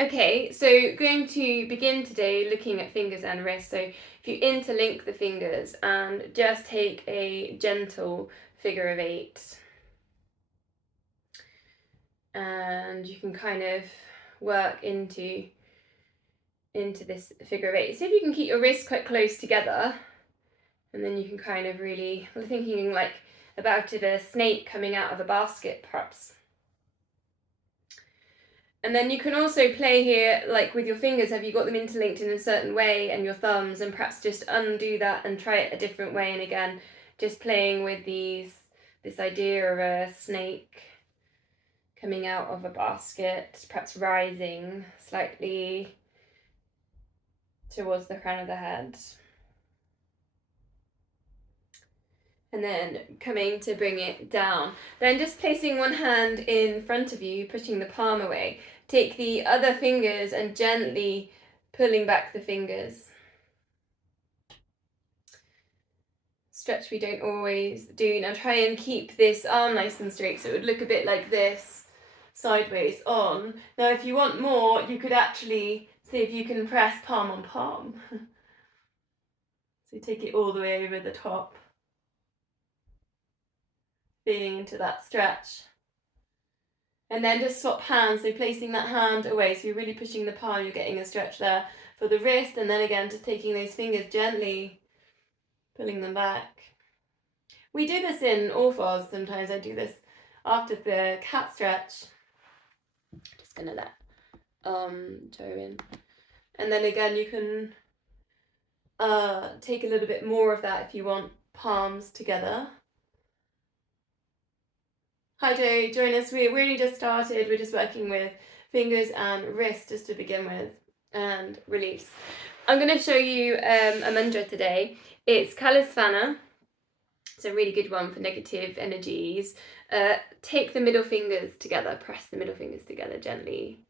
Okay, so going to begin today looking at fingers and wrists. So if you interlink the fingers and just take a gentle figure of 8. And you can kind of work into this figure of 8. So if you can keep your wrists quite close together, and then you can kind of really, I'm thinking like about a snake coming out of a basket, perhaps. And then you can also play here, like with your fingers, have you got them interlinked in a certain way, and your thumbs, and perhaps just undo that and try it a different way. And again, just playing with this idea of a snake coming out of a basket, perhaps rising slightly towards the crown of the head. And then coming to bring it down. Then just placing one hand in front of you, pushing the palm away. Take the other fingers and gently pulling back the fingers. Stretch we don't always do. Now try and keep this arm nice and straight so it would look a bit like this, sideways on. Now if you want more, you could actually see if you can press palm on palm. So take it all the way over the top, feeling into that stretch. And then just swap hands, so placing that hand away, so you're really pushing the palm, you're getting a stretch there for the wrist, and then again just taking those fingers gently, pulling them back. We do this in orphos sometimes. I do this after the cat stretch. Just gonna let Joe in. And then again you can take a little bit more of that if you want, palms together. Hi Joe, join us. We only just started. We're just working with fingers and wrists just to begin with, and release. I'm going to show you a mudra today. It's Kalesvara. It's a really good one for negative energies. Take the middle fingers together, press the middle fingers together gently.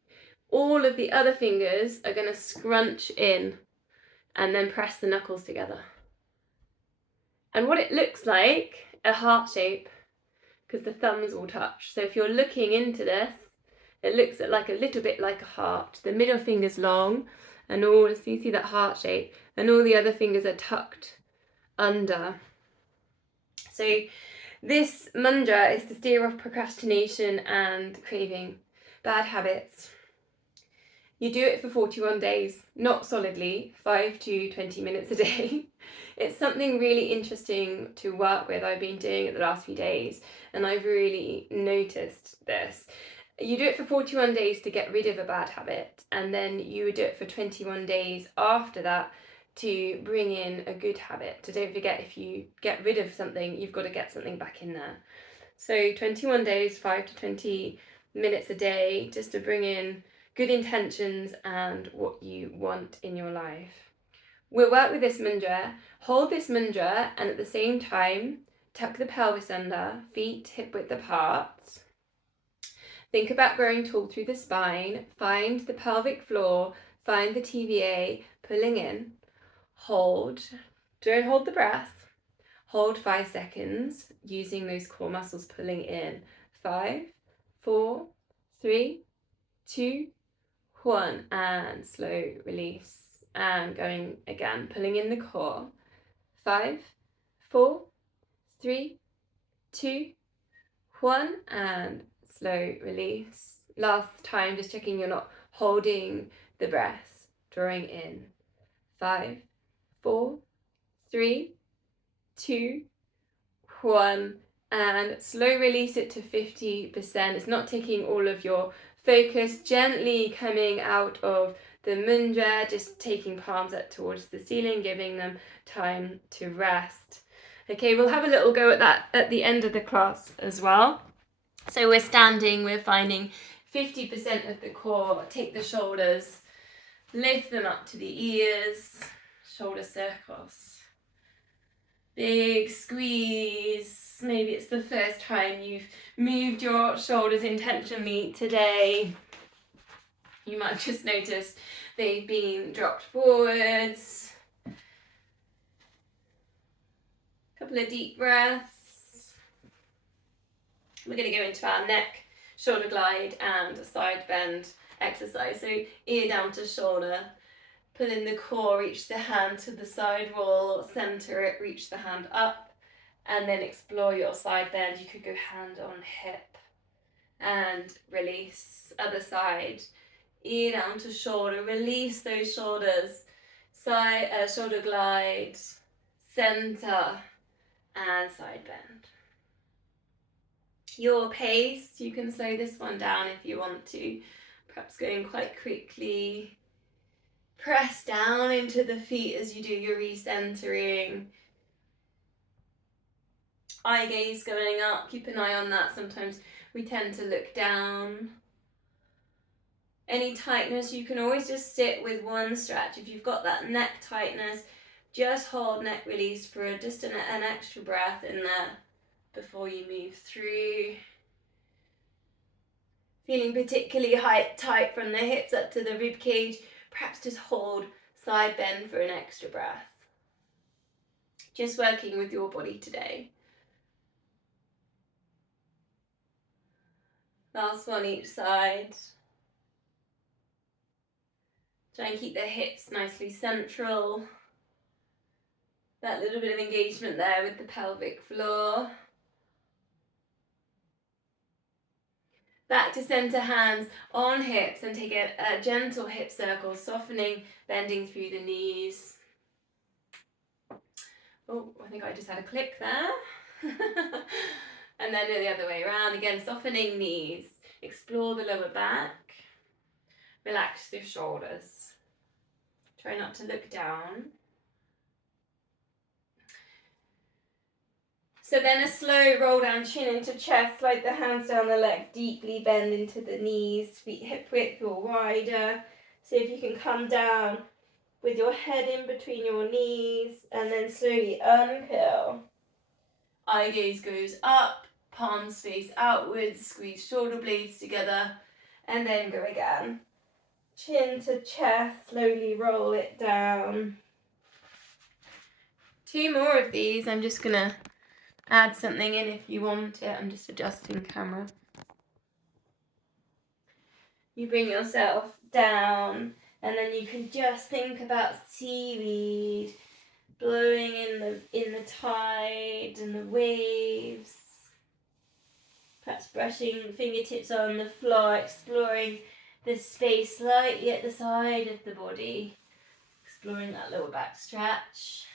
All of the other fingers are going to scrunch in and then press the knuckles together. And what it looks like, a heart shape, because the thumbs will touch. So if you're looking into this, it looks like a little bit like a heart. The middle finger's long, and all, so you see that heart shape, and all the other fingers are tucked under. So this mudra is to steer off procrastination and craving, bad habits. You do it for 41 days, not solidly, 5 to 20 minutes a day. It's something really interesting to work with. I've been doing it the last few days, and I've really noticed this. You do it for 41 days to get rid of a bad habit, and then you would do it for 21 days after that to bring in a good habit. So don't forget, if you get rid of something, you've got to get something back in there. So 21 days, 5 to 20 minutes a day, just to bring in good intentions and what you want in your life. We'll work with this mudra. Hold this mudra, and at the same time, tuck the pelvis under, feet hip width apart. Think about growing tall through the spine. Find the pelvic floor, find the TVA, pulling in. Hold. Don't hold the breath. Hold 5 seconds, using those core muscles pulling in. 5, 4, 3, 2, 1, and slow release. And going again, pulling in the core. 5, 4, 3, 2, 1, and slow release. Last time, just checking you're not holding the breath. Drawing in. 5, 4, 3, 2, 1, and slow release it to 50%. It's not taking all of your focus, gently coming out of the mudra, just taking palms up towards the ceiling, giving them time to rest. Okay, we'll have a little go at that at the end of the class as well. So we're standing, we're finding 50% of the core. Take the shoulders, lift them up to the ears, shoulder circles. Big squeeze. Maybe it's the first time you've moved your shoulders intentionally today. You might just notice they've been dropped forwards. Couple of deep breaths. We're going to go into our neck shoulder glide and side bend exercise. So ear down to shoulder, pull in the core, reach the hand to the side wall, center it, reach the hand up, and then explore your side bend. You could go hand on hip and release. Other side, ear down to shoulder, release those shoulders, side shoulder glide, center, and side bend. Your pace, you can slow this one down if you want to, perhaps going quite quickly. Press down into the feet as you do your recentering. Eye gaze going up, keep an eye on that. Sometimes we tend to look down. Any tightness, you can always just sit with one stretch. If you've got that neck tightness, just hold neck release for just an extra breath in there before you move through. Feeling particularly tight from the hips up to the rib cage, perhaps just hold side bend for an extra breath. Just working with your body today. Last one each side. Try and keep the hips nicely central. That little bit of engagement there with the pelvic floor. Back to center, hands on hips, and take a gentle hip circle, softening, bending through the knees. Oh, I think I just had a click there. And then the other way around, again, softening knees. Explore the lower back. Relax the shoulders. Try not to look down. So then a slow roll down, chin into chest, slide the hands down the legs, deeply bend into the knees, feet hip width or wider. See if you can come down with your head in between your knees and then slowly uncurl. Eye gaze goes up, palms face outwards, squeeze shoulder blades together, and then go again. Chin to chest, slowly roll it down. 2 more of these. I'm just gonna add something in if you want it. I'm just adjusting camera. You bring yourself down, and then you can just think about seaweed blowing in the tide and the waves. Perhaps brushing fingertips on the floor, exploring the space slightly at the side of the body, exploring that lower back stretch.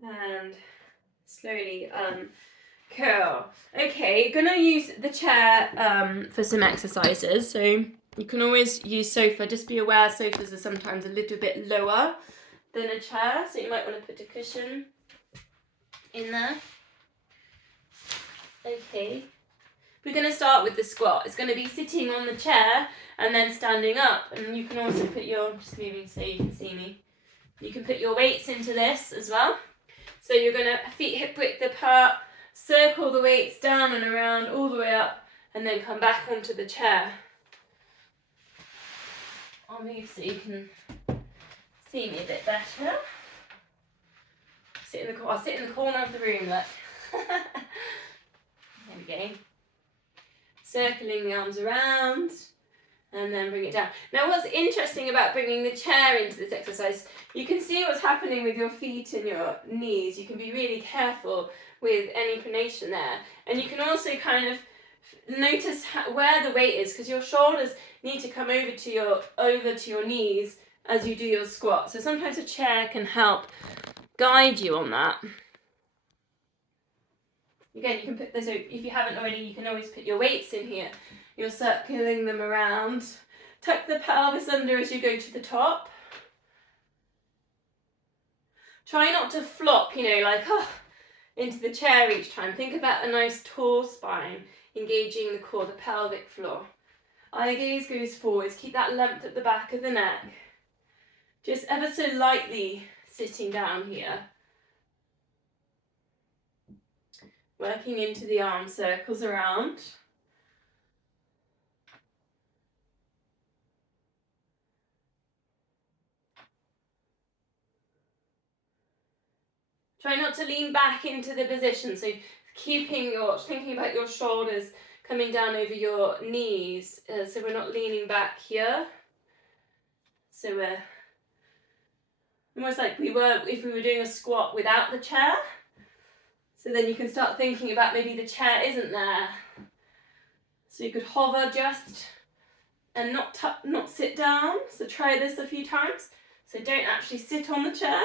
And slowly curl. Okay, gonna use the chair for some exercises. So you can always use sofa. Just be aware sofas are sometimes a little bit lower than a chair, so you might want to put a cushion in there. Okay. We're going to start with the squat. It's going to be sitting on the chair and then standing up. And you can also put your, just moving so you can see me. You can put your weights into this as well. So you're going to feet hip width apart, circle the weights down and around all the way up, and then come back onto the chair. I'll move so you can see me a bit better. I'll sit in the corner of the room, look. There we go. Circling the arms around, and then bring it down. Now what's interesting about bringing the chair into this exercise, you can see what's happening with your feet and your knees. You can be really careful with any pronation there. And you can also kind of notice where the weight is, because your shoulders need to come over to your knees as you do your squat. So sometimes a chair can help guide you on that. Again, you can put this, if you haven't already, you can always put your weights in here. You're circling them around. Tuck the pelvis under as you go to the top. Try not to flop, into the chair each time. Think about a nice tall spine, engaging the core, the pelvic floor. Eye gaze goes forwards. Keep that length at the back of the neck. Just ever so lightly sitting down here. Working into the arm circles around. Try not to lean back into the position, so thinking about your shoulders coming down over your knees, so we're not leaning back here. So we're almost like we were if we were doing a squat without the chair. So then you can start thinking about maybe the chair isn't there. So you could hover just and not sit down. So try this a few times. So don't actually sit on the chair.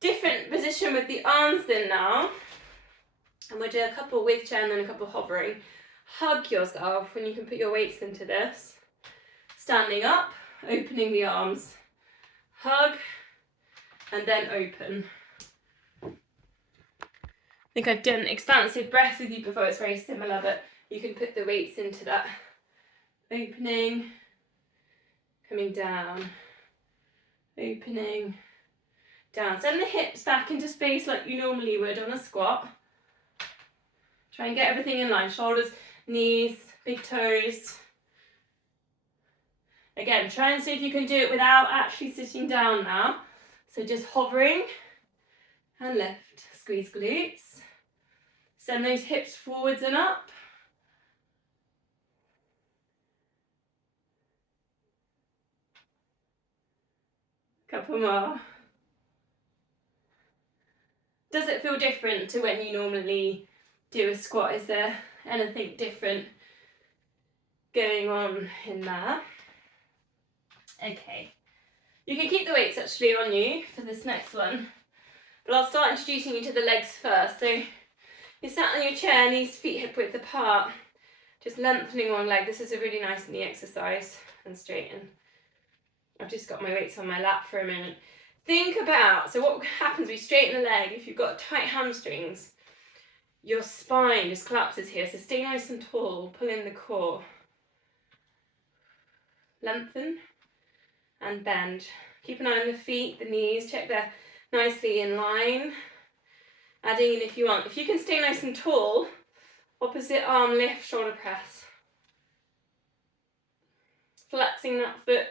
Different position with the arms then now. And we'll do a couple with chair and then a couple hovering. Hug yourself when you can put your weights into this. Standing up, opening the arms. Hug, and then open. I think I've done expansive breath with you before, it's very similar, but you can put the weights into that. Opening, coming down, opening, down. Send the hips back into space like you normally would on a squat. Try and get everything in line, shoulders, knees, big toes. Again, try and see if you can do it without actually sitting down now. So just hovering and lift, squeeze glutes. Send those hips forwards and up. Couple more. Does it feel different to when you normally do a squat? Is there anything different going on in there? Okay. You can keep the weights actually on you for this next one, but I'll start introducing you to the legs first. So you're sat on your chair, knees, feet hip width apart, just lengthening one leg. This is a really nice knee exercise, and straighten. I've just got my weights on my lap for a minute. Think about, so what happens, we straighten the leg. If you've got tight hamstrings, your spine just collapses here, so stay nice and tall, pull in the core. Lengthen and bend. Keep an eye on the feet, the knees, check they're nicely in line. Adding in if you want. If you can stay nice and tall, opposite arm lift, shoulder press. Flexing that foot,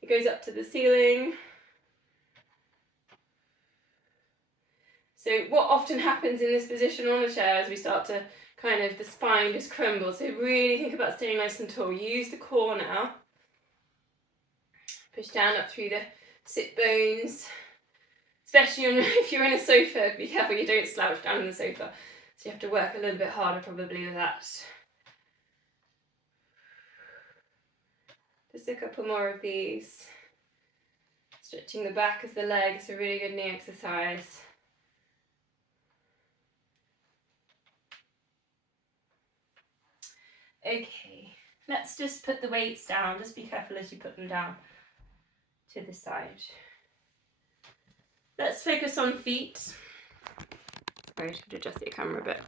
it goes up to the ceiling. So what often happens in this position on a chair is we start to kind of, the spine just crumbles. So really think about staying nice and tall. Use the core now. Push down up through the sit bones. Especially if you're in a sofa, be careful you don't slouch down in the sofa. So you have to work a little bit harder probably with that. Just a couple more of these. Stretching the back of the legs, a really good knee exercise. Okay, let's just put the weights down. Just be careful as you put them down to the side. Let's focus on feet. Sorry, I should adjust the camera a bit.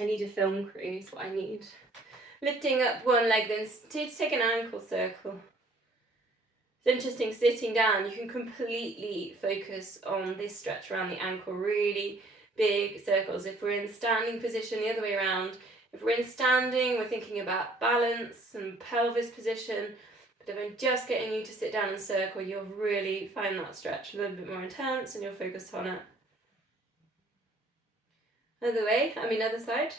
I need a film crew, is what I need. Lifting up one leg, then take an ankle circle. It's interesting sitting down, you can completely focus on this stretch around the ankle, really big circles. If we're in standing position, the other way around. If we're in standing, we're thinking about balance and pelvis position. But if I'm just getting you to sit down and circle, you'll really find that stretch a little bit more intense and you'll focus on it. Other side.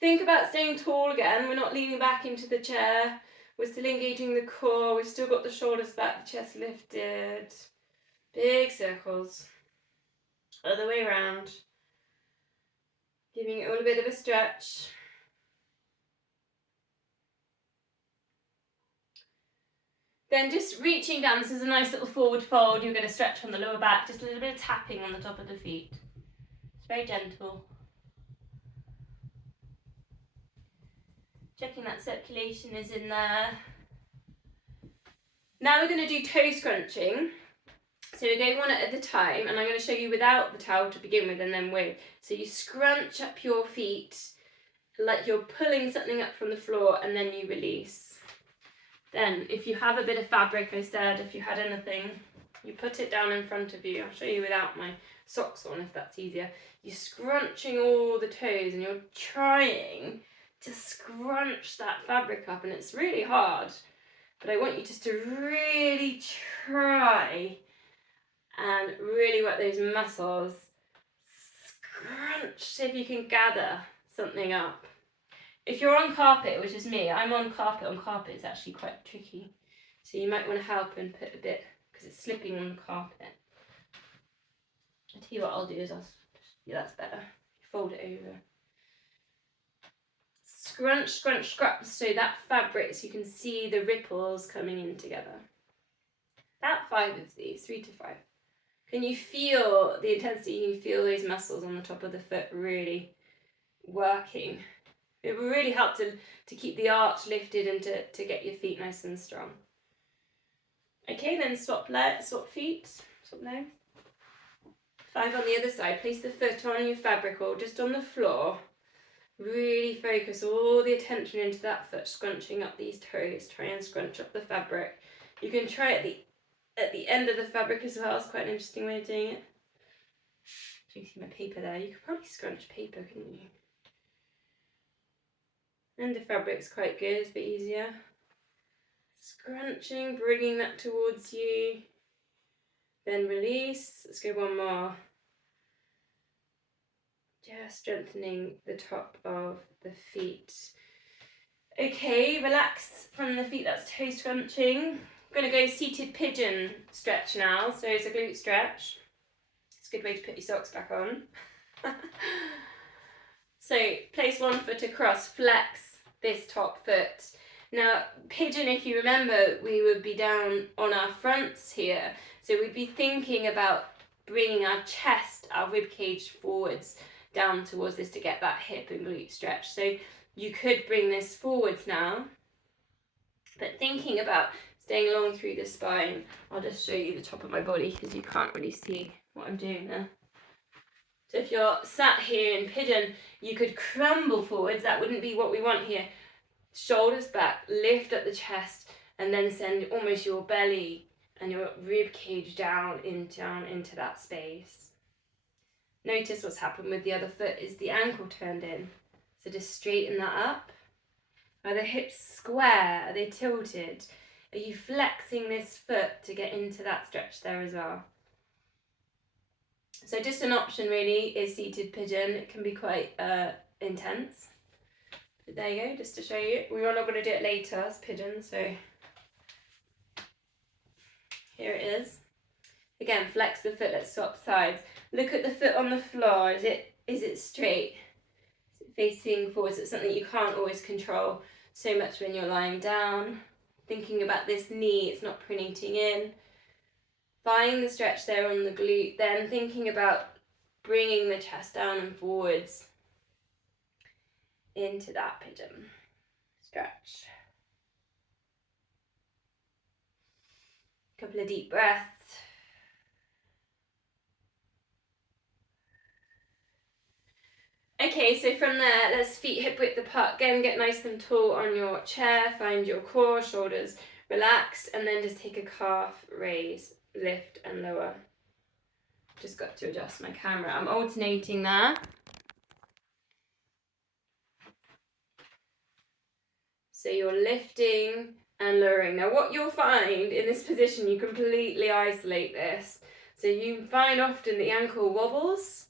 Think about staying tall again. We're not leaning back into the chair. We're still engaging the core. We've still got the shoulders back, the chest lifted. Big circles. Other way around. Giving it all a bit of a stretch. Then just reaching down. This is a nice little forward fold. You're going to stretch on the lower back. Just a little bit of tapping on the top of the feet. It's very gentle. Checking that circulation is in there. Now we're going to do toe scrunching. So we're going one at a time, and I'm going to show you without the towel to begin with and then with. So you scrunch up your feet like you're pulling something up from the floor, and then you release. Then if you have a bit of fabric, I said, if you had anything, you put it down in front of you. I'll show you without my socks on if that's easier. You're scrunching all the toes and you're trying to scrunch that fabric up, and it's really hard, but I want you just to really try and really work those muscles. Scrunch, see if you can gather something up. If you're on carpet, which is me, I'm on carpet it's actually quite tricky. So you might want to help and put a bit, because it's slipping on the carpet. I'll tell you what I'll do is yeah, that's better. Fold it over. Scrunch, scrunch, scrunch, so that fabric, so you can see the ripples coming in together. About 5 of these, 3 to 5. Can you feel the intensity? You can feel those muscles on the top of the foot really working. It will really help to keep the arch lifted and to get your feet nice and strong. Okay, then swap feet, swap legs. 5 on the other side. Place the foot on your fabric or just on the floor. Really focus all the attention into that foot, scrunching up these toes. Try and scrunch up the fabric. You can try at the end of the fabric as well. It's quite an interesting way of doing it. Do you see my paper there? You could probably scrunch paper, couldn't you? And the fabric's quite good, it's a bit easier. Scrunching, bringing that towards you. Then release. Let's go one more. Just strengthening the top of the feet. Okay, relax from the feet, that's toe scrunching. I'm going to go seated pigeon stretch now. So it's a glute stretch. It's a good way to put your socks back on. So place one foot across, flex this top foot. Now, pigeon, if you remember, we would be down on our fronts here. So we'd be thinking about bringing our chest, our rib cage forwards down towards this to get that hip and glute stretch. So you could bring this forwards now, but thinking about staying long through the spine. I'll just show you the top of my body because you can't really see what I'm doing there. So if you're sat here in pigeon, you could crumble forwards. That wouldn't be what we want here. Shoulders back, lift up the chest, and then send almost your belly and your rib cage down into that space. Notice what's happened with the other foot is the ankle turned in. So just straighten that up. Are the hips square? Are they tilted? Are you flexing this foot to get into that stretch there as well? So just an option really is seated pigeon. It can be quite intense. But there you go, just to show you. We are not going to do it later as pigeon, so here it is. Again, flex the foot, let's swap sides. Look at the foot on the floor. Is it straight? Is it facing forwards? It's something you can't always control so much when you're lying down. Thinking about this knee, it's not pronating in. Find the stretch there on the glute, then thinking about bringing the chest down and forwards into that pigeon stretch. Couple of deep breaths. Okay, so from there, let's feet hip width apart. Again, get nice and tall on your chair. Find your core, shoulders relaxed, and then just take a calf raise, lift and lower. Just got to adjust my camera. I'm alternating there. So you're lifting and lowering. Now what you'll find in this position, you completely isolate this. So you find often the ankle wobbles.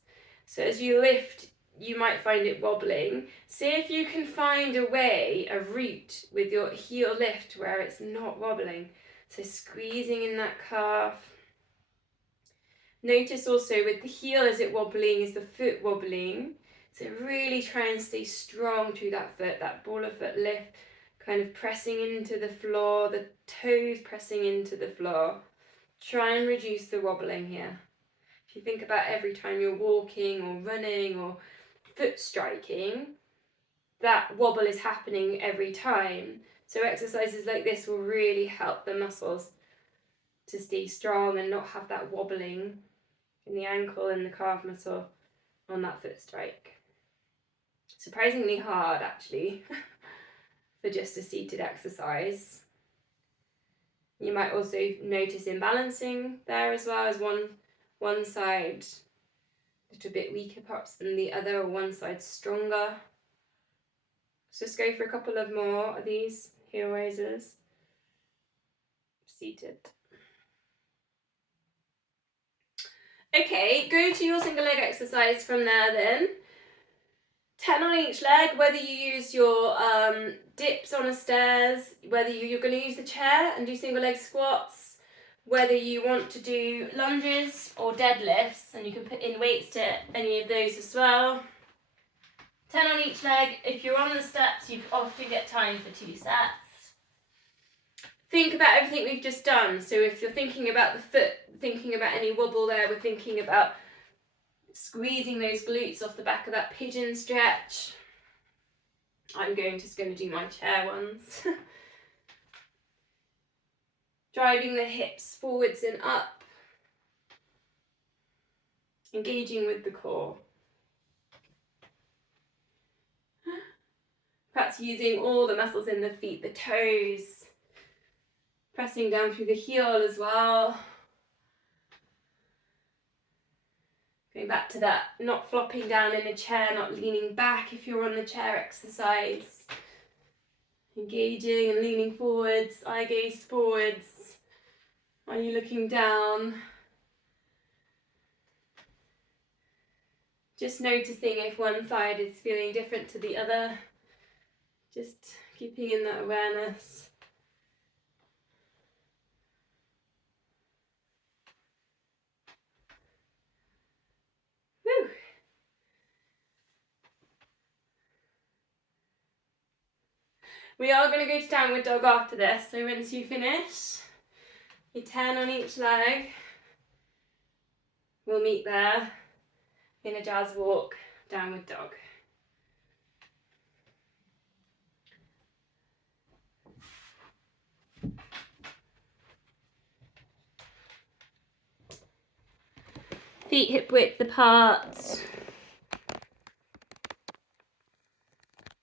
So as you lift, you might find it wobbling. See if you can find a way, a route with your heel lift where it's not wobbling. So squeezing in that calf. Notice also with the heel, is it wobbling? Is the foot wobbling? So really try and stay strong through that foot, that ball of foot lift, kind of pressing into the floor, the toes pressing into the floor. Try and reduce the wobbling here. If you think about every time you're walking or running or foot striking, that wobble is happening every time. So exercises like this will really help the muscles to stay strong and not have that wobbling in the ankle and the calf muscle on that foot strike. Surprisingly hard actually for just a seated exercise. You might also notice imbalancing there as well, as one side a little bit weaker perhaps than the other, or one side stronger. So just go for a couple of more of these heel raises. Seated. Okay, go to your single leg exercise from there then. 10 on each leg, whether you use your dips on the stairs, whether you're going to use the chair and do single leg squats, whether you want to do lunges or deadlifts, and you can put in weights to any of those as well. 10 on each leg. If you're on the steps, you often get time for 2 sets. Think about everything we've just done. So if you're thinking about the foot, thinking about any wobble there, we're thinking about squeezing those glutes off the back of that pigeon stretch. I'm just going to do my chair ones. Driving the hips forwards and up. Engaging with the core. Perhaps using all the muscles in the feet, the toes. Pressing down through the heel as well. Going back to that, not flopping down in a chair, not leaning back if you're on the chair exercise. Engaging and leaning forwards, eye gaze forwards. Are you looking down? Just noticing if one side is feeling different to the other. Just keeping in that awareness. Whew. We are going to go to downward dog after this, so once you finish, your 10 on each leg, we'll meet there in a jazz walk, downward dog. Feet hip width apart.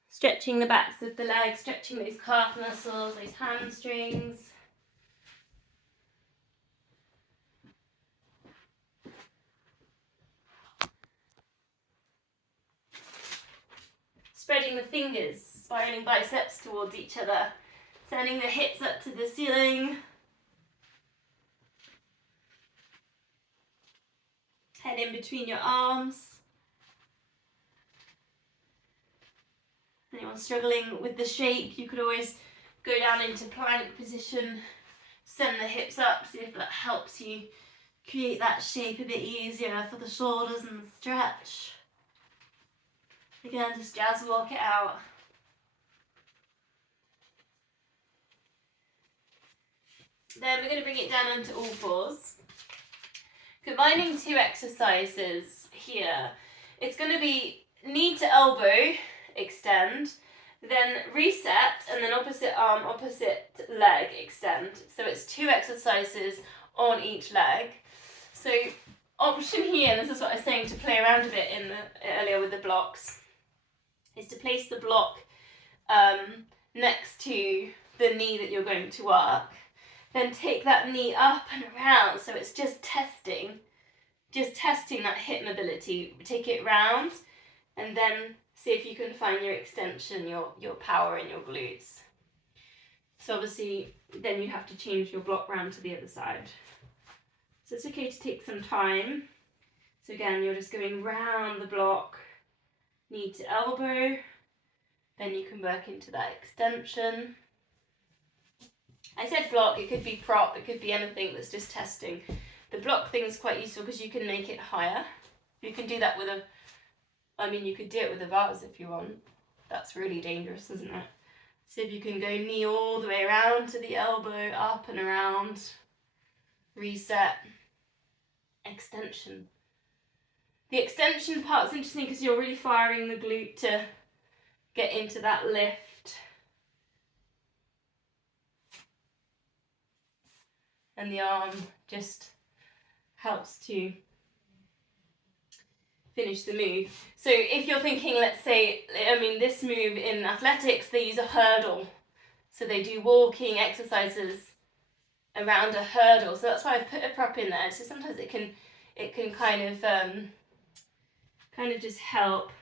Stretching the backs of the legs, stretching those calf muscles, those hamstrings. Spreading the fingers, spiraling biceps towards each other. Sending the hips up to the ceiling. Head in between your arms. Anyone struggling with the shape, you could always go down into plank position. Send the hips up, see if that helps you create that shape a bit easier for the shoulders and the stretch. Again, just jazz walk it out. Then we're going to bring it down onto all fours. Combining 2 exercises here. It's going to be knee to elbow, extend, then reset, and then opposite arm, opposite leg, extend. So it's 2 exercises on each leg. So option here, and this is what I was saying to play around a bit earlier with the blocks, is to place the block next to the knee that you're going to work. Then take that knee up and around, so it's just testing that hip mobility. Take it round, and then see if you can find your extension, your power in your glutes. So obviously, then you have to change your block round to the other side. So it's okay to take some time. So again, you're just going round the block, knee to elbow. Then you can work into that extension. I said block, it could be prop, it could be anything that's just testing. The block thing is quite useful because you can make it higher. You can do that with you could do it with a vase if you want. That's really dangerous, isn't it? So if you can go knee all the way around to the elbow, up and around, reset, extension. The extension part's interesting because you're really firing the glute to get into that lift. And the arm just helps to finish the move. So if you're thinking, let's say, this move in athletics, they use a hurdle. So they do walking exercises around a hurdle. So that's why I've put a prop in there. So sometimes it can kind of just help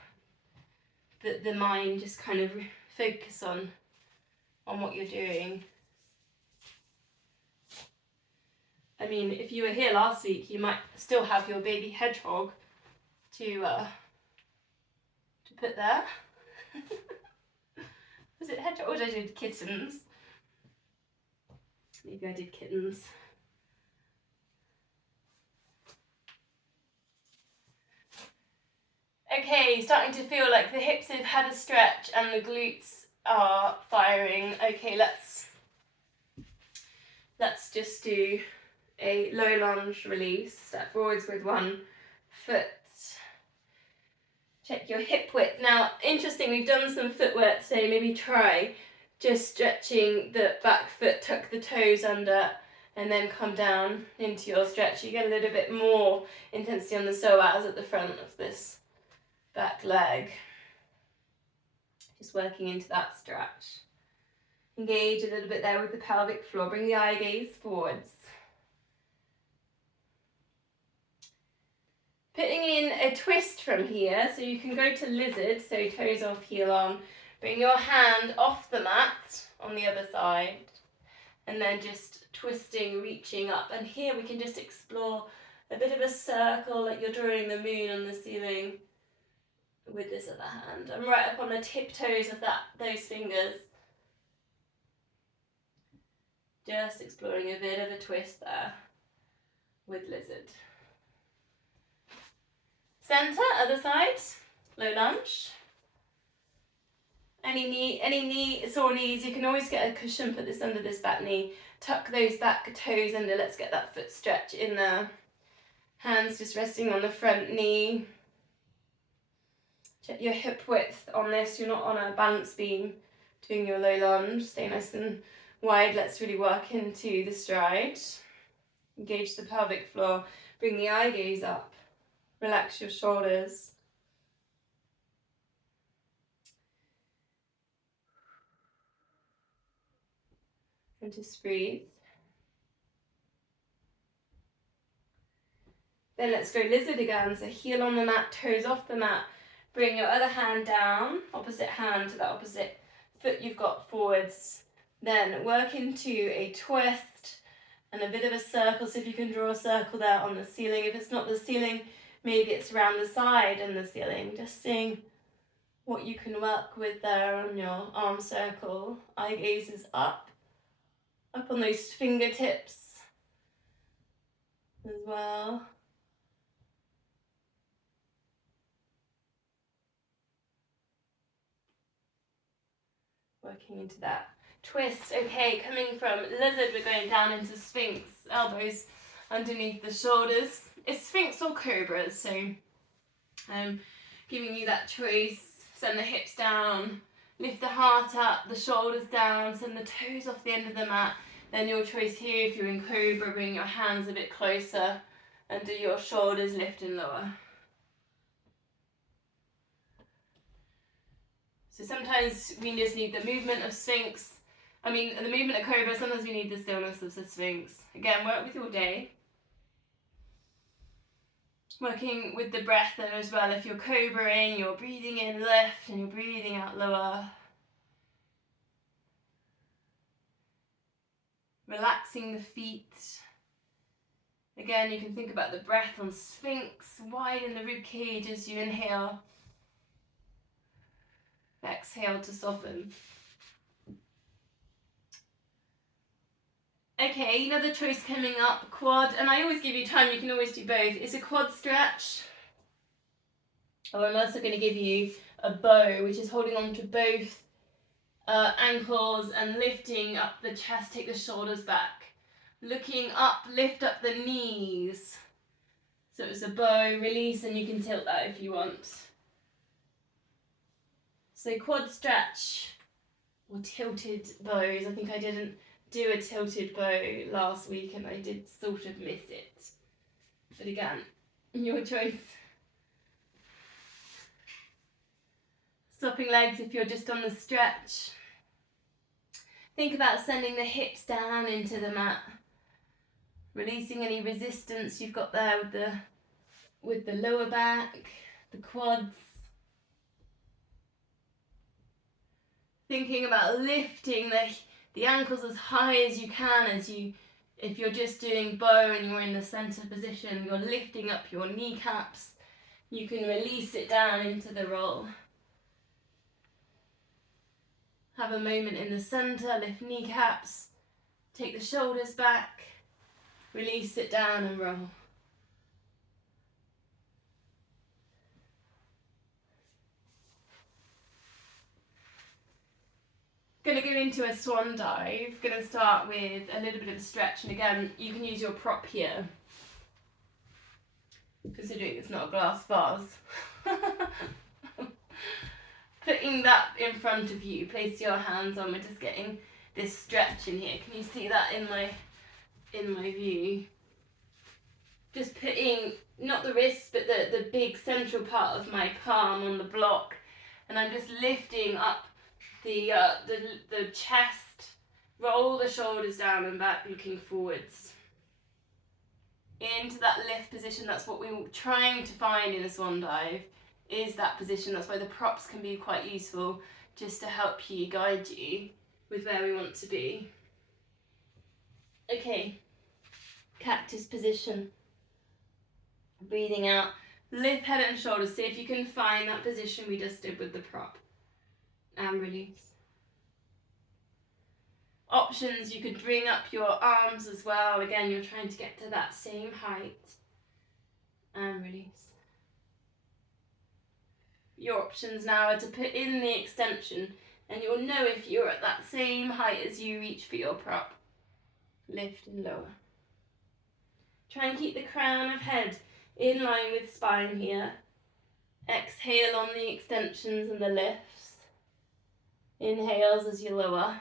the mind just kind of focus on what you're doing. I mean, if you were here last week, you might still have your baby hedgehog to put there. Was it hedgehog or did I do kittens? Maybe I did kittens. Okay, starting to feel like the hips have had a stretch and the glutes are firing. Okay, let's just do a low lunge release. Step forwards with one foot. Check your hip width. Now, interesting, we've done some footwork today. Maybe try just stretching the back foot, tuck the toes under, and then come down into your stretch. You get a little bit more intensity on the psoas at the front of this back leg. Just working into that stretch. Engage a little bit there with the pelvic floor. Bring the eye gaze forwards. Putting in a twist from here, so you can go to lizard, so toes off, heel on. Bring your hand off the mat on the other side, and then just twisting, reaching up. And here we can just explore a bit of a circle, like you're drawing the moon on the ceiling with this other hand. I'm right up on the tiptoes of those fingers. Just exploring a bit of a twist there with lizard. Center, other side, low lunge. Any sore knees, you can always get a cushion, put this under this back knee, tuck those back toes under, let's get that foot stretch in there. Hands just resting on the front knee. Check your hip width on this, you're not on a balance beam doing your low lunge. Stay nice and wide, let's really work into the stride. Engage the pelvic floor, bring the eye gaze up, relax your shoulders. And just breathe. Then let's go lizard again. So heel on the mat, toes off the mat. Bring your other hand down, opposite hand to the opposite foot you've got forwards. Then work into a twist and a bit of a circle. So if you can draw a circle there on the ceiling. If it's not the ceiling, maybe it's around the side and the ceiling. Just seeing what you can work with there on your arm circle. Eye gaze is up on those fingertips as well. Working into that twist. Okay, coming from lizard, we're going down into sphinx. Elbows underneath the shoulders. It's sphinx or cobras, so giving you that choice. Send the hips down, lift the heart up, the shoulders down, send the toes off the end of the mat. Then your choice here, if you're in cobra, bring your hands a bit closer and do your shoulders lift and lower. So sometimes we just need the movement of sphinx. The movement of cobra, sometimes we need the stillness of the sphinx. Again, work with your day. Working with the breath there as well. If you're cobraing, you're breathing in lift and you're breathing out lower. Relaxing the feet. Again, you can think about the breath on sphinx. Widen the rib cage as you inhale. Exhale to soften. Okay, another choice coming up, quad, and I always give you time, you can always do both. It's a quad stretch, or I'm also going to give you a bow, which is holding on to both ankles and lifting up the chest, take the shoulders back. Looking up, lift up the knees. So it's a bow, release, and you can tilt that if you want. So quad stretch, or tilted bows. I think I didn't do a tilted bow last week and I did sort of miss it. But again, your choice. Stopping legs if you're just on the stretch. Think about sending the hips down into the mat. Releasing any resistance you've got there with the lower back, the quads. thinking about lifting the ankles as high as you can if you're just doing bow and you're in the center position, you're lifting up your kneecaps. You can release it down into the roll. Have a moment in the center, lift kneecaps, take the shoulders back, release it down and roll. Going to go into a swan dive. Going to start with a little bit of a stretch, and again, you can use your prop here, considering it's not a glass vase. Putting that in front of you, place your hands on. We're just getting this stretch in here. Can you see that in my view? Just putting not the wrist, but the big central part of my palm on the block, and I'm just lifting up the chest. Roll the shoulders down and back, looking forwards into that lift position. That's what we're trying to find in a swan dive, is that position. That's why the props can be quite useful, just to help you, guide you with where we want to be. Okay, cactus position. Breathing out, lift head and shoulders. See if you can find that position we just did with the prop. And release. Options, you could bring up your arms as well. Again, you're trying to get to that same height. And release. Your options now are to put in the extension, and you'll know if you're at that same height as you reach for your prop. Lift and lower. Try and keep the crown of head in line with spine here. Exhale on the extensions and the lifts. Inhales as you lower.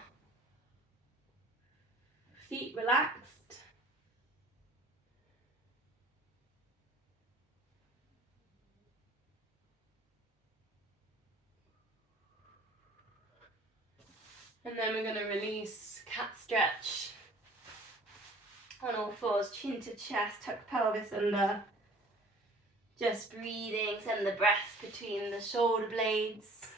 Feet relaxed. And then we're going to release cat stretch. On all fours, chin to chest, tuck pelvis under. Just breathing, send the breath between the shoulder blades.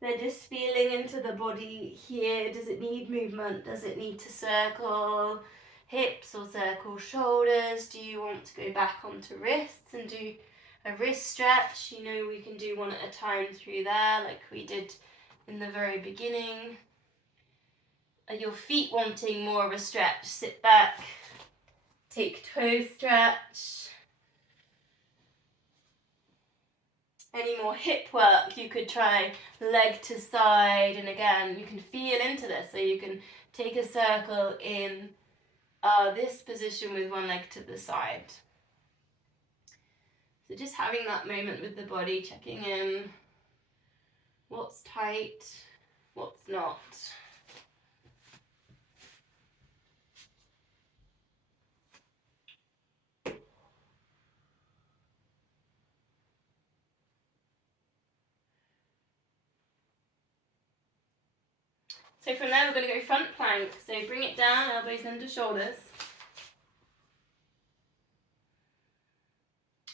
Then just feeling into the body here. Does it need movement? Does it need to circle hips or circle shoulders? Do you want to go back onto wrists and do a wrist stretch? You know, we can do one at a time through there like we did in the very beginning. Are your feet wanting more of a stretch? Sit back, take toe stretch. Any more hip work, you could try leg to side, and again, you can feel into this, so you can take a circle in this position with one leg to the side. So just having that moment with the body, checking in, what's tight, what's not. So from there, we're going to go front plank. So bring it down, elbows under shoulders.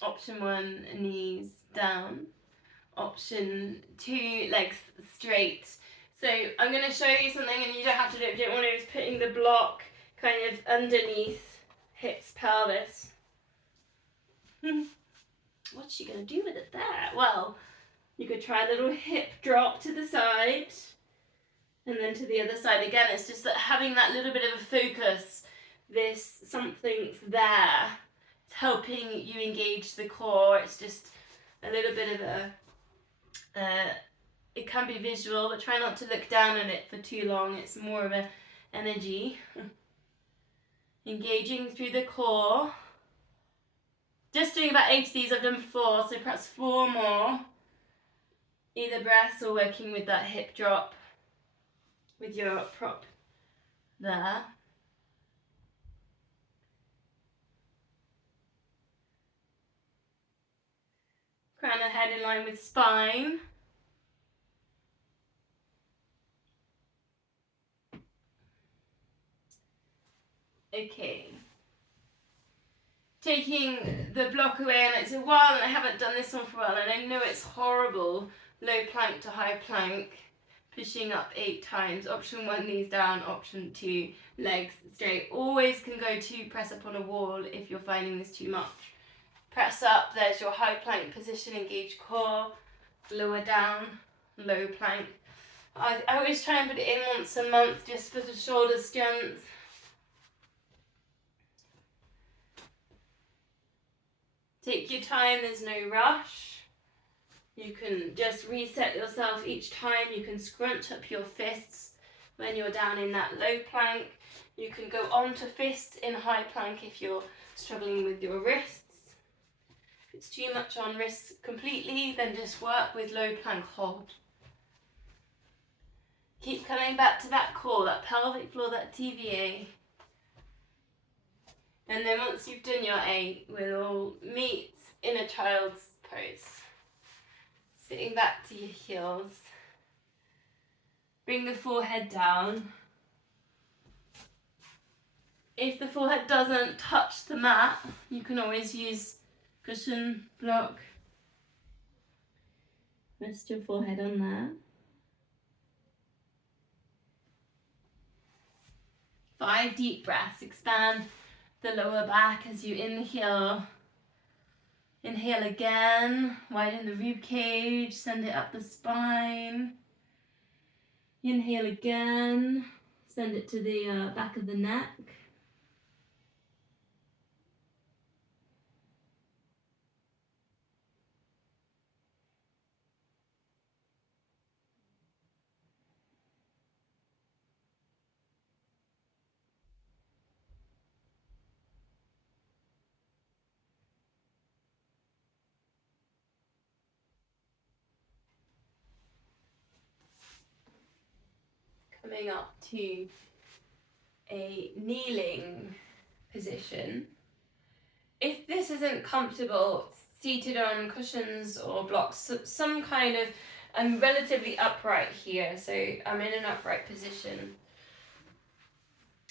Option 1, knees down. Option 2, legs straight. So I'm going to show you something, and you don't have to do it if you don't want to. It's putting the block kind of underneath hips, pelvis. What's she going to do with it there? Well, you could try a little hip drop to the side. And then to the other side again. It's just that having that little bit of a focus, something's there. It's helping you engage the core. It's just a little bit of it can be visual, but try not to look down on it for too long. It's more of a energy. Engaging through the core. Just doing about 8 of these. I've done 4, so perhaps 4 more. Either breaths or working with that hip drop. With your prop there. Crown of head in line with spine. Okay. taking the block away, and it's a while and I haven't done this one for a while, and I know it's horrible. Low plank to high plank, pushing up 8 times. Option 1, knees down. Option 2, legs straight. Always can go to press up on a wall if you're finding this too much. Press up, there's your high plank position, engage core. Lower down, low plank. I always try and put it in once a month just for the shoulder strength. Take your time, there's no rush. You can just reset yourself each time. You can scrunch up your fists when you're down in that low plank. You can go on to fists in high plank if you're struggling with your wrists. If it's too much on wrists completely, then just work with low plank hold. Keep coming back to that core, that pelvic floor, that TVA. And then once you've done your 8, we'll meet in a child's pose. Sitting back to your heels. Bring the forehead down. If the forehead doesn't touch the mat, you can always use cushion block. Rest your forehead on there. 5 deep breaths. Expand the lower back as you inhale. Inhale again. Widen the rib cage. Send it up the spine. Inhale again. Send it to the back of the neck. Coming up to a kneeling position. If this isn't comfortable, seated on cushions or blocks, some kind of, I'm relatively upright here, so I'm in an upright position.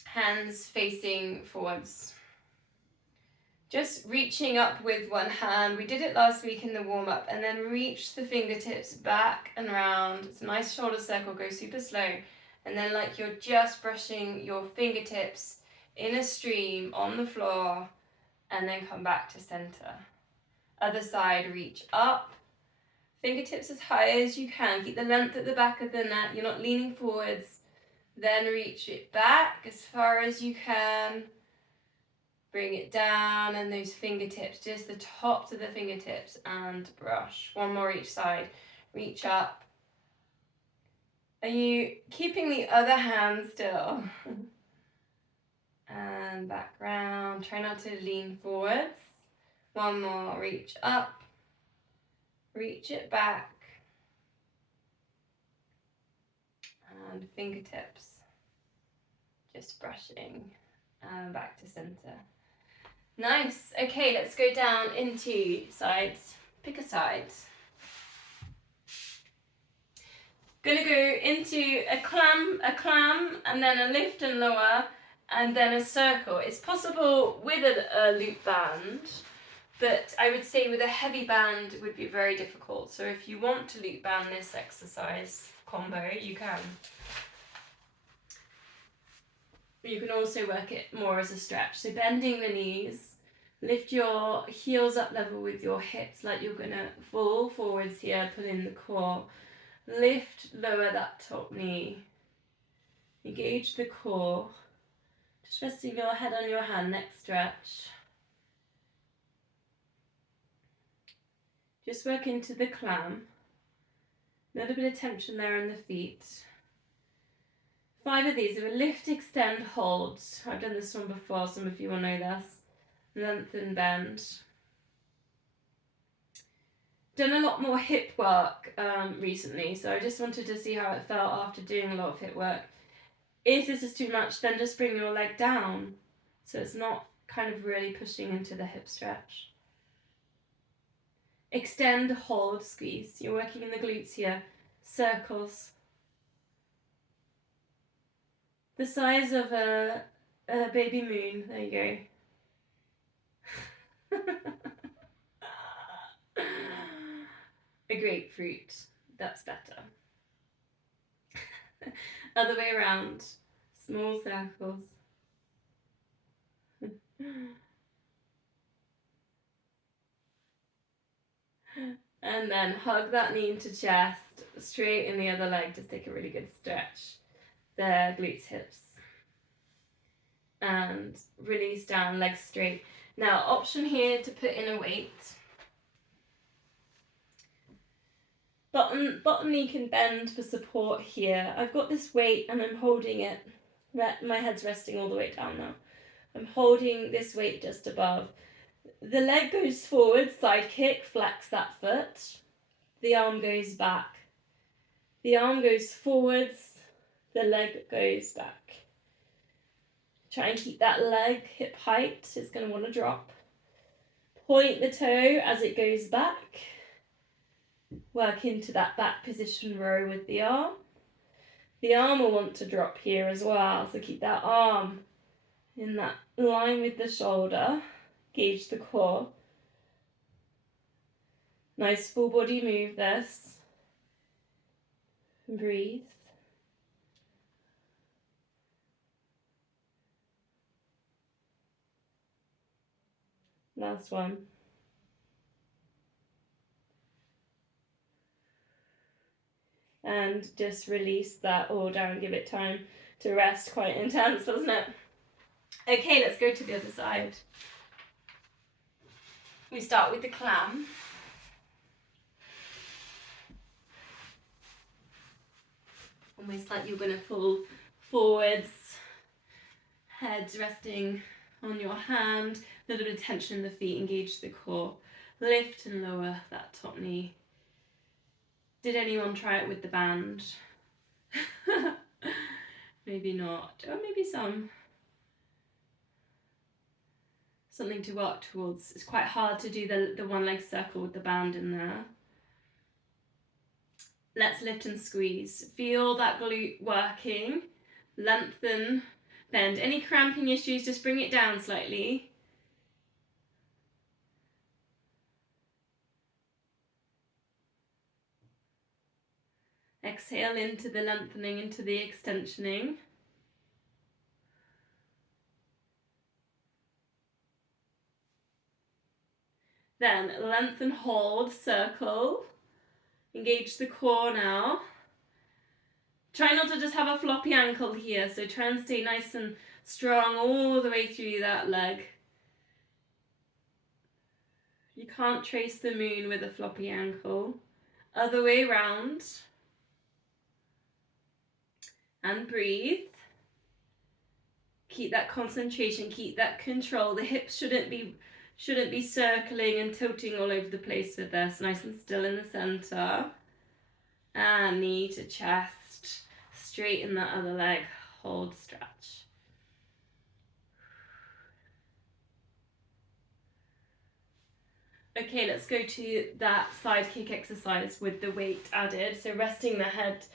Hands facing forwards. Just reaching up with one hand. We did it last week in the warm-up, and then reach the fingertips back and round. It's a nice shoulder circle, go super slow. And then like you're just brushing your fingertips in a stream on the floor, and then come back to center. Other side, reach up. Fingertips as high as you can. Keep the length at the back of the neck. You're not leaning forwards. Then reach it back as far as you can. Bring it down, and those fingertips, just the tops of the fingertips, and brush. One more each side. Reach up. Are you keeping the other hand still? And back round. Try not to lean forwards. One more. Reach up. Reach it back. And fingertips. Just brushing. And back to center. Nice. Okay, let's go down into sides. Pick a side. Gonna go into a clam, and then a lift and lower, and then a circle. It's possible with a loop band, but I would say with a heavy band would be very difficult. So if you want to loop band this exercise combo, you can. You can also work it more as a stretch. So bending the knees, lift your heels up level with your hips like you're gonna fall forwards here, pull in the core. Lift, lower that top knee. Engage the core. Just resting your head on your hand, neck stretch. Just work into the clam. A little bit of tension there in the feet. 5 of these are a lift, extend, hold. I've done this one before, some of you will know this. Lengthen, bend. Done a lot more hip work recently, so I just wanted to see how it felt after doing a lot of hip work. If this is too much, then just bring your leg down, so it's not kind of really pushing into the hip stretch. Extend, hold, squeeze. You're working in the glutes here. Circles. The size of a baby moon. There you A grapefruit. That's better. Other way around. Small circles. And then hug that knee into chest. Straighten the other leg. Just take a really good stretch. The glutes, hips. And release down, legs straight. Now, option here to put in a weight. Bottom knee can bend for support here. I've got this weight and I'm holding it. My head's resting all the way down now. I'm holding this weight just above. The leg goes forward, side kick, flex that foot. The arm goes back. The arm goes forwards, the leg goes back. Try and keep that leg hip height. It's going to want to drop. Point the toe as it goes back. Work into that back position row with the arm. The arm will want to drop here as well, so keep that arm in that line with the shoulder. Gauge the core. Nice full body move this. Breathe. Last one. And just release that all down, give it time to rest. Quite intense, wasn't it? Okay, let's go to the other side. We start with the clam. Almost like you're going to fall forwards, head resting on your hand, a little bit of tension in the feet, engage the core. Lift and lower that top knee. Did anyone try it with the band? Maybe not, or maybe some. Something to work towards. It's quite hard to do the one leg circle with the band in there. Let's lift and squeeze. Feel that glute working. Lengthen, bend. Any cramping issues, just bring it down slightly. Exhale into the lengthening, into the extensioning. Then lengthen, hold, circle. Engage the core now. Try not to just have a floppy ankle here, so try and stay nice and strong all the way through that leg. You can't trace the moon with a floppy ankle. Other way round. And breathe. Keep that concentration, keep that control. The hips shouldn't be circling and tilting all over the place with this. Nice and still in the center. And knee to chest. Straighten that other leg. Hold, stretch. Okay, let's go to that side kick exercise with the weight added. So resting the head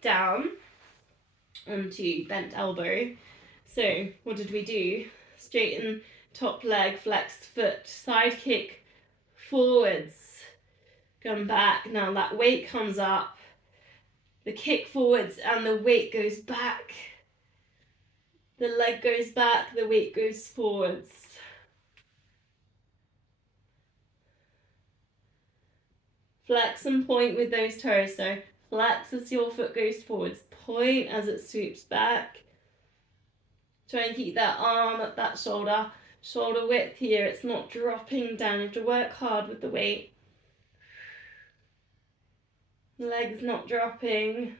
down onto bent elbow. So what did we do? Straighten top leg, flexed foot, side kick forwards, come back. Now that weight comes up, the kick forwards and the weight goes back. The leg goes back, the weight goes forwards. Flex and point with those toes. So flex as your foot goes forwards, point as it sweeps back. Try and keep that arm up that shoulder width here. It's not dropping down. You have to work hard with the weight. Legs not dropping.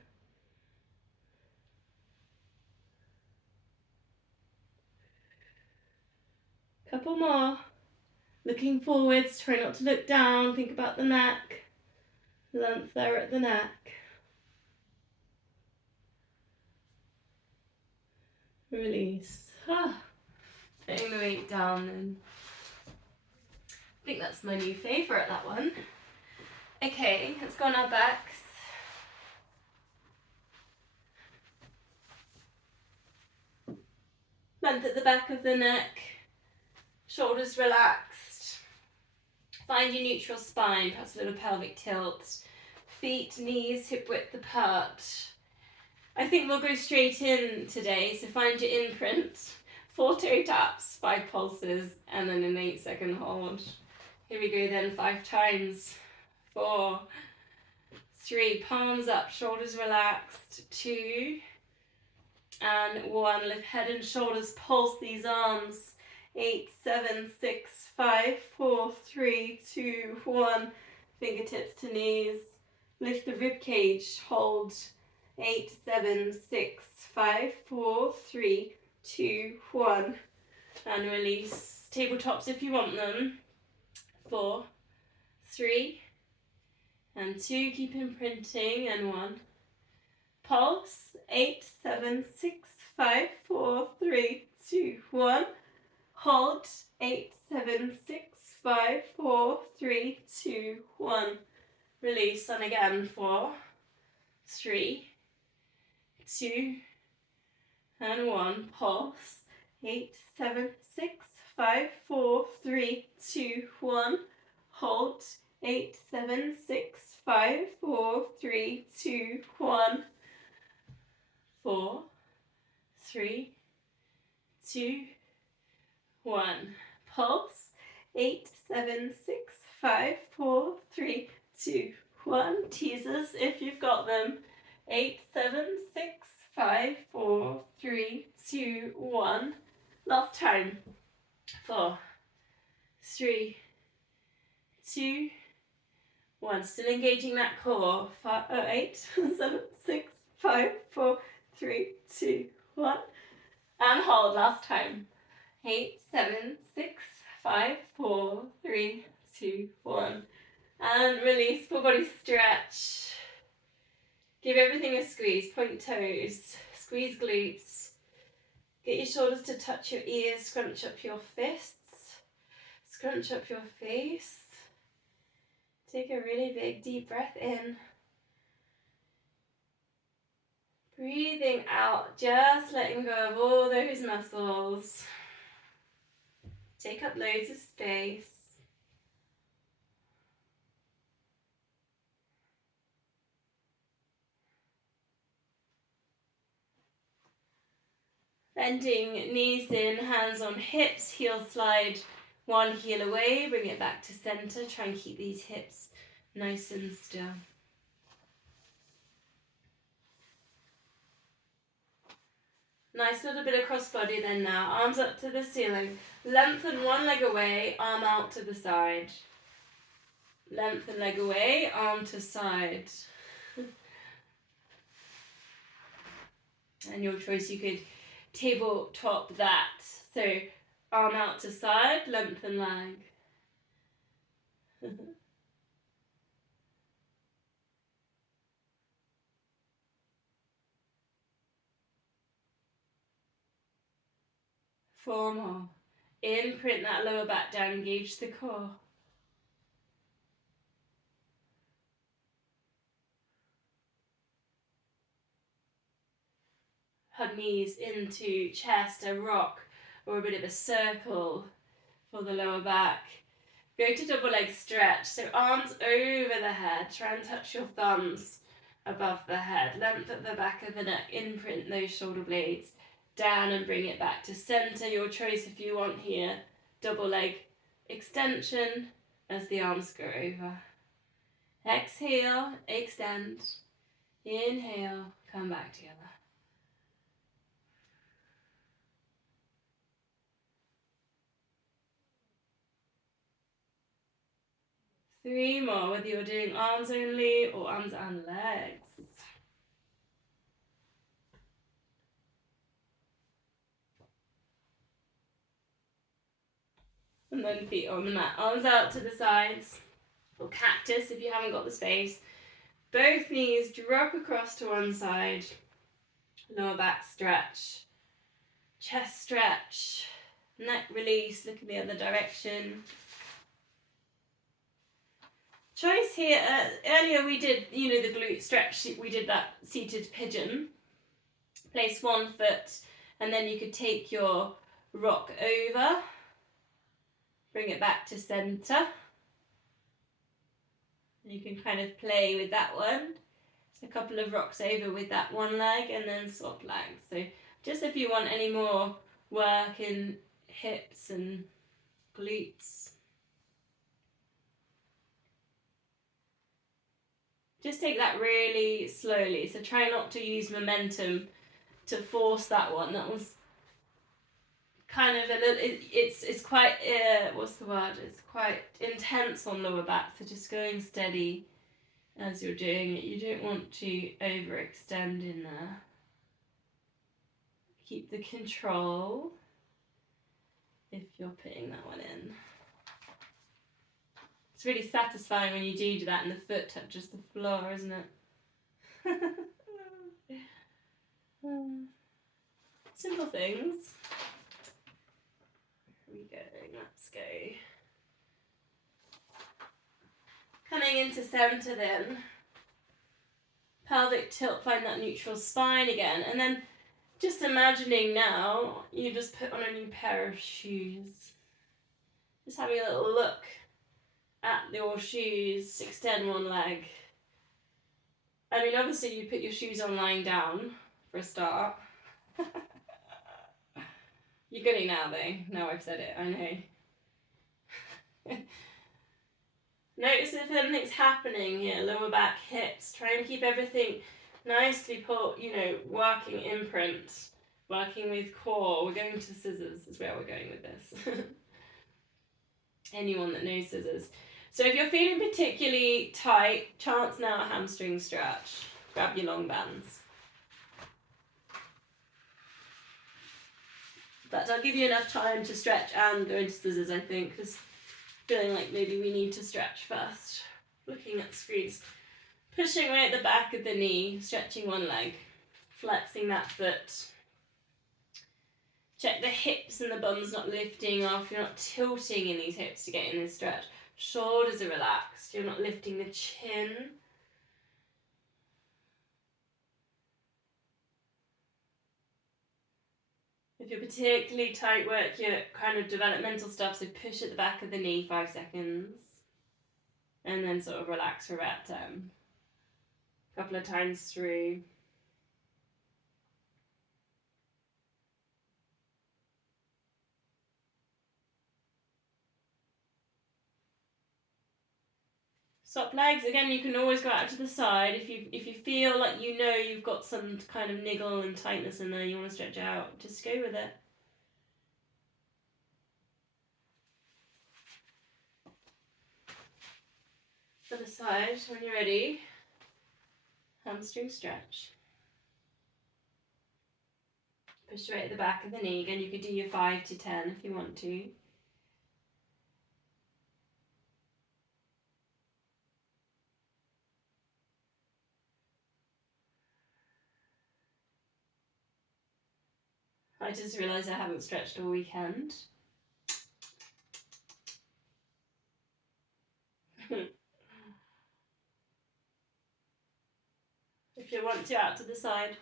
Couple more. Looking forwards, try not to look down. Think about the neck. Length there at the neck. Release. Putting the weight down then. I think that's my new favourite, that one. Okay, let's go on our backs. Length at the back of the neck. Shoulders relaxed. Find your neutral spine, perhaps a little pelvic tilt. Feet, knees, hip width apart. I think we'll go straight in today, so find your imprint. 4 toe taps, 5 pulses, and then an 8-second hold. Here we go then, 5 times. 4, 3, palms up, shoulders relaxed. 2, and 1. Lift head and shoulders, pulse these arms. 8, 7, 6, 5, 4, 3, 2, 1. Fingertips to knees. Lift the rib cage, hold. 8, 7, 6, 5, 4, 3, 2, 1. And release. Tabletops if you want them. 4, 3, and 2. Keep imprinting, and 1. Pulse. 8, 7, 6, 5, 4, 3, 2, 1. Hold. 8, 7, 6, 5, 4, 3, 2, 1. Release, and again. 4, 3, 2, and 1. Pulse. 8, 7, 6, 5, 4, 3, 2, 1. Hold. 8, 7, 6, 5, 4, 3, 2, 1. 4, 3, 2, 1. Pulse. 8, 7, 6, 5, 4, 3, 2, 1. Teasers if you've got them. 8, 7, 6, 5, 4, 3, 2, 1. Last time. 4, 3, 2, 1. Still engaging that core. 8, 7, 6, 5, 4, 3, 2, 1. And hold. Last time. 8, 7, 6, 5, 4, 3, 2, 1. And release. Full body stretch. Give everything a squeeze. Point toes. Squeeze glutes. Get your shoulders to touch your ears. Scrunch up your fists. Scrunch up your face. Take a really big deep breath in. Breathing out, just letting go of all those muscles. Take up loads of space. Bending knees in, hands on hips, heel slide one heel away, bring it back to center. Try and keep these hips nice and still. Nice little bit of crossbody then now. Arms up to the ceiling. Lengthen one leg away, arm out to the side. Lengthen leg away, arm to side. And your choice, you could tabletop that. So arm out to side, lengthen leg. Four more. Imprint that lower back down, engage the core. Hug knees into chest, a rock, or a bit of a circle for the lower back. Go to double leg stretch, so arms over the head. Try and touch your thumbs above the head. Length at the back of the neck. Imprint those shoulder blades down and bring it back to center. Your choice if you want here. Double leg extension as the arms go over. Exhale, extend. Inhale, come back together. Three more, whether you're doing arms only or arms and legs. And then feet on the mat. Arms out to the sides. Or cactus if you haven't got the space. Both knees drop across to one side. Lower back stretch. Chest stretch. Neck release, look in the other direction. Choice here, earlier we did, the glute stretch, we did that seated pigeon. Place one foot and then you could take your rock over. Bring it back to center. You can kind of play with that one. So a couple of rocks over with that one leg and then swap legs. So just if you want any more work in hips and glutes. Just take that really slowly. So try not to use momentum to force that one. That was kind of a little, it's quite, what's the word? It's quite intense on lower back. So just going steady as you're doing it. You don't want to overextend in there. Keep the control if you're putting that one in. It's really satisfying when you do that and the foot touches the floor, isn't it? Simple things. Here we go, let's go. Coming into centre then. Pelvic tilt, find that neutral spine again. And then just imagining now, you just put on a new pair of shoes. Just having a little look at your shoes, extend one leg. I mean, obviously you put your shoes on lying down for a start. You're getting now though. Now I've said it, I know. Notice if anything's happening here, lower back, hips. Try and keep everything nicely pulled, working imprint, working with core. We're going to scissors is where we're going with this. Anyone that knows scissors. So if you're feeling particularly tight, chance now a hamstring stretch. Grab your long bands. But I'll give you enough time to stretch and go into scissors, I think, because feeling like maybe we need to stretch first. Looking at the screens. Pushing right at the back of the knee, stretching one leg, flexing that foot. Check the hips and the bum's not lifting off. You're not tilting in these hips to get in this stretch. Shoulders are relaxed. You're not lifting the chin. If you're particularly tight, work your kind of developmental stuff, so push at the back of the knee 5 seconds. And then sort of relax for about a couple of times through. Swap legs, again you can always go out to the side. If you feel like you've got some kind of niggle and tightness in there, you want to stretch out, just go with it. Other side, when you're ready, hamstring stretch. Push right at the back of the knee. Again, you could do your 5 to 10 if you want to. I just realised I haven't stretched all weekend. If you want to, out to the side.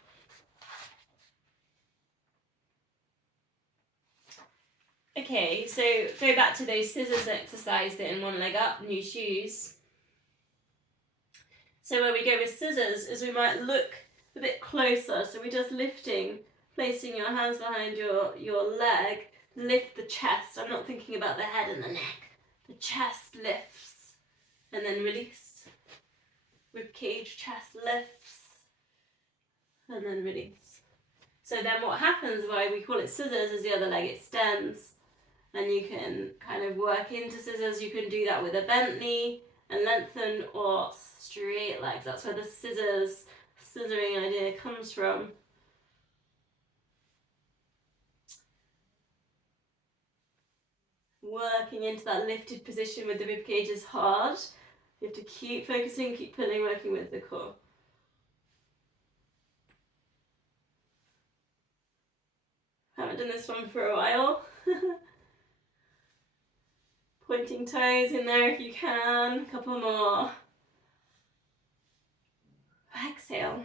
Okay, so go back to those scissors exercise that in one leg up, new shoes. So where we go with scissors is we might look a bit closer. So we're just lifting, placing your hands behind your leg, lift the chest. I'm not thinking about the head and the neck. The chest lifts and then release. Rib cage, chest lifts and then release. So then what happens, why we call it scissors, is the other leg extends and you can kind of work into scissors. You can do that with a bent knee and lengthen or straight legs. That's where the scissoring idea comes from. Working into that lifted position with the rib cage is hard. You have to keep focusing, keep pulling, working with the core. Haven't done this one for a while. Pointing toes in there if you can. A couple more. Exhale.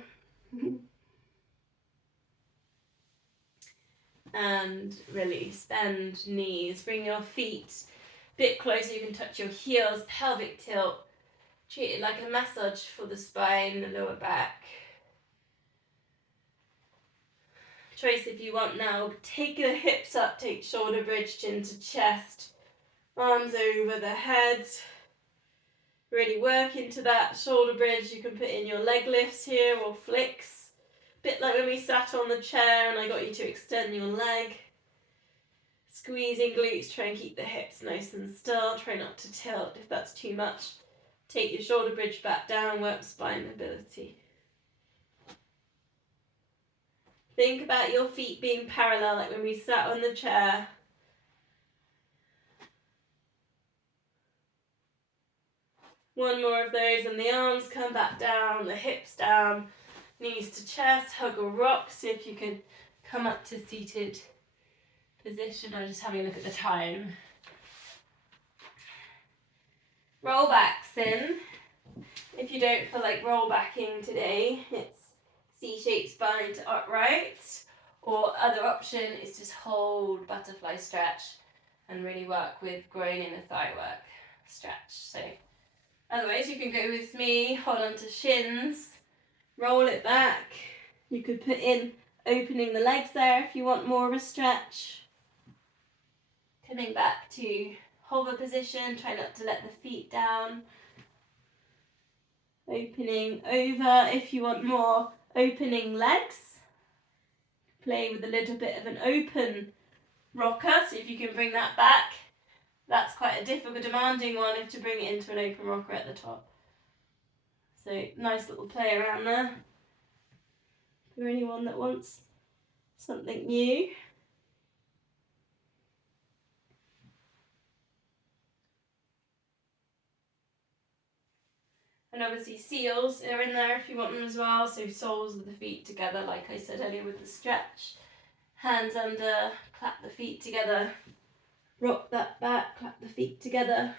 And release. Bend knees. Bring your feet a bit closer. You can touch your heels. Pelvic tilt. Treat it like a massage for the spine, the lower back. Choice if you want now. Take the hips up, take shoulder bridge, chin to chest, arms over the head. Really work into that shoulder bridge. You can put in your leg lifts here or flicks. Bit like when we sat on the chair and I got you to extend your leg. Squeezing glutes, try and keep the hips nice and still. Try not to tilt if that's too much. Take your shoulder bridge back down, work spine mobility. Think about your feet being parallel like when we sat on the chair. One more of those and the arms come back down, the hips down, knees to chest, hug or rock. See if you can come up to seated position. I'm just having a look at the time. Roll backs in. If you don't feel like roll backing today, it's C-shaped spine to upright. Or other option is just hold butterfly stretch and really work with groin inner thigh work stretch. So otherwise you can go with me, hold on to shins, roll it back. You could put in opening the legs there if you want more of a stretch. Coming back to hover position, try not to let the feet down. Opening over if you want more opening legs. Play with a little bit of an open rocker, so if you can bring that back. That's quite a difficult, demanding one if to bring it into an open rocker at the top. So nice little play around there. For anyone that wants something new. And obviously seals are in there if you want them as well. So soles of the feet together, like I said earlier with the stretch. Hands under, clap the feet together. Rock that back, clap the feet together.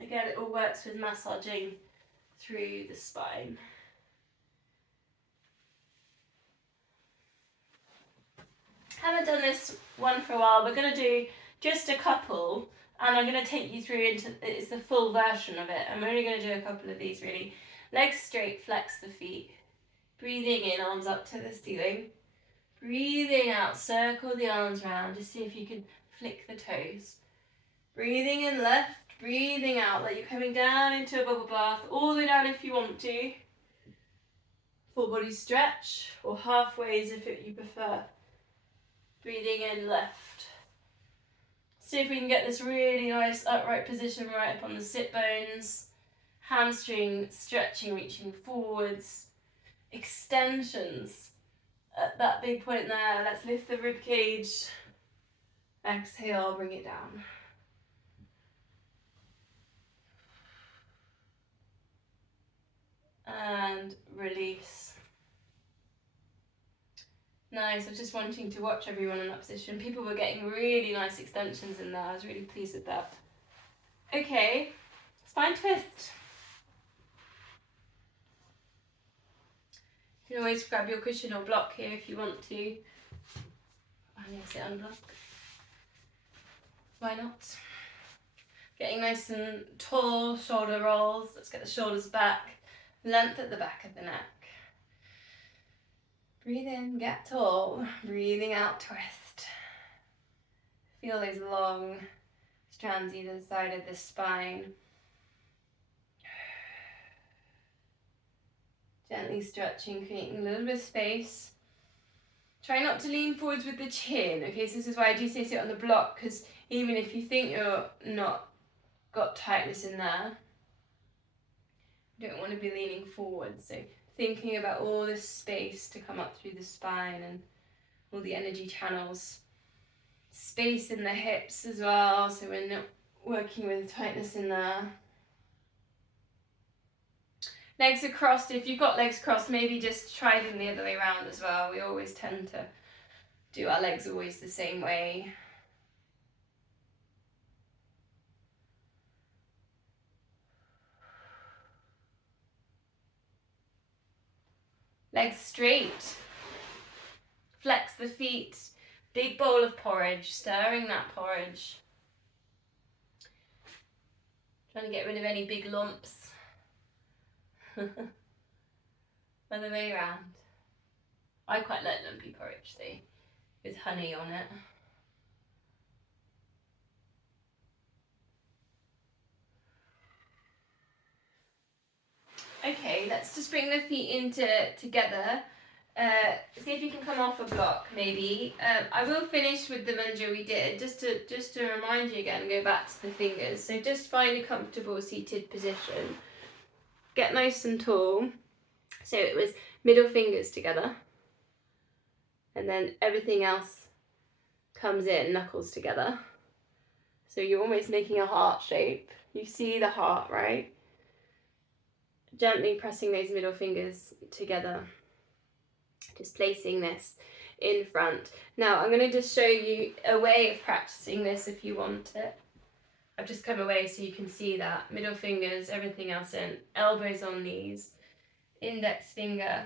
Again, it all works with massaging through the spine. Haven't done this one for a while. We're going to do just a couple, and I'm going to take you through into it's the full version of it. I'm only going to do a couple of these really. Legs straight, flex the feet. Breathing in, arms up to the ceiling. Breathing out, circle the arms round. Just see if you can flick the toes. Breathing in left, breathing out like you're coming down into a bubble bath, all the way down if you want to. Full body stretch, or halfways if you prefer. Breathing in left. See if we can get this really nice upright position right up on the sit bones. Hamstring stretching, reaching forwards. Extensions at that big point there. Let's lift the rib cage. Exhale, bring it down. And release. Nice, I was just wanting to watch everyone in that position. People were getting really nice extensions in there. I was really pleased with that. Okay, spine twist. You can always grab your cushion or block here if you want to. I need to sit unblock. Why not? Getting nice and tall shoulder rolls. Let's get the shoulders back. Length at the back of the neck. Breathe in, get tall. Breathing out, twist. Feel those long strands either side of the spine. Gently stretching, creating a little bit of space. Try not to lean forwards with the chin. Okay, so this is why I do say sit on the block, because even if you think you're not got tightness in there, you don't want to be leaning forward. So thinking about all this space to come up through the spine and all the energy channels. Space in the hips as well, so we're not working with tightness in there. Legs are crossed. If you've got legs crossed, maybe just try them the other way around as well. We always tend to do our legs always the same way. Legs straight. Flex the feet. big bowl of porridge, stirring that porridge. Trying to get rid of any big lumps. Other way around. I quite like lumpy porridge, see, with honey on it. Okay, let's just bring the feet into together. See if you can come off a block, maybe. I will finish with the mudra we did, just to remind you again. Go back to the fingers. So just find a comfortable seated position. Get nice and tall. So it was middle fingers together, and then everything else comes in, knuckles together. So you're almost making a heart shape. You see the heart, right? Gently pressing those middle fingers together. Just placing this in front. Now I'm going to just show you a way of practicing this if you want it. I've just come away so you can see that. Middle fingers, everything else in. Elbows on knees. Index finger.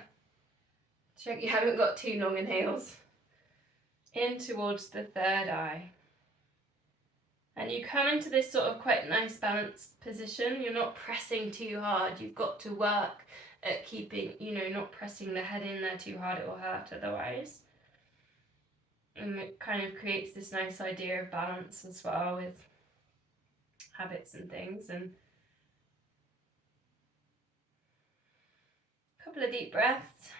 Check you haven't got too long nails. In towards the third eye. And you come into this sort of quite nice balanced position. You're not pressing too hard. You've got to work at keeping, not pressing the head in there too hard. It will hurt otherwise. And it kind of creates this nice idea of balance as well with habits and things. And a couple of deep breaths.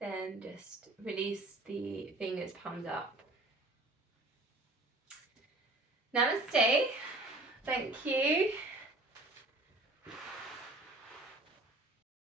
Then just release the fingers, palms up. Namaste. Thank you.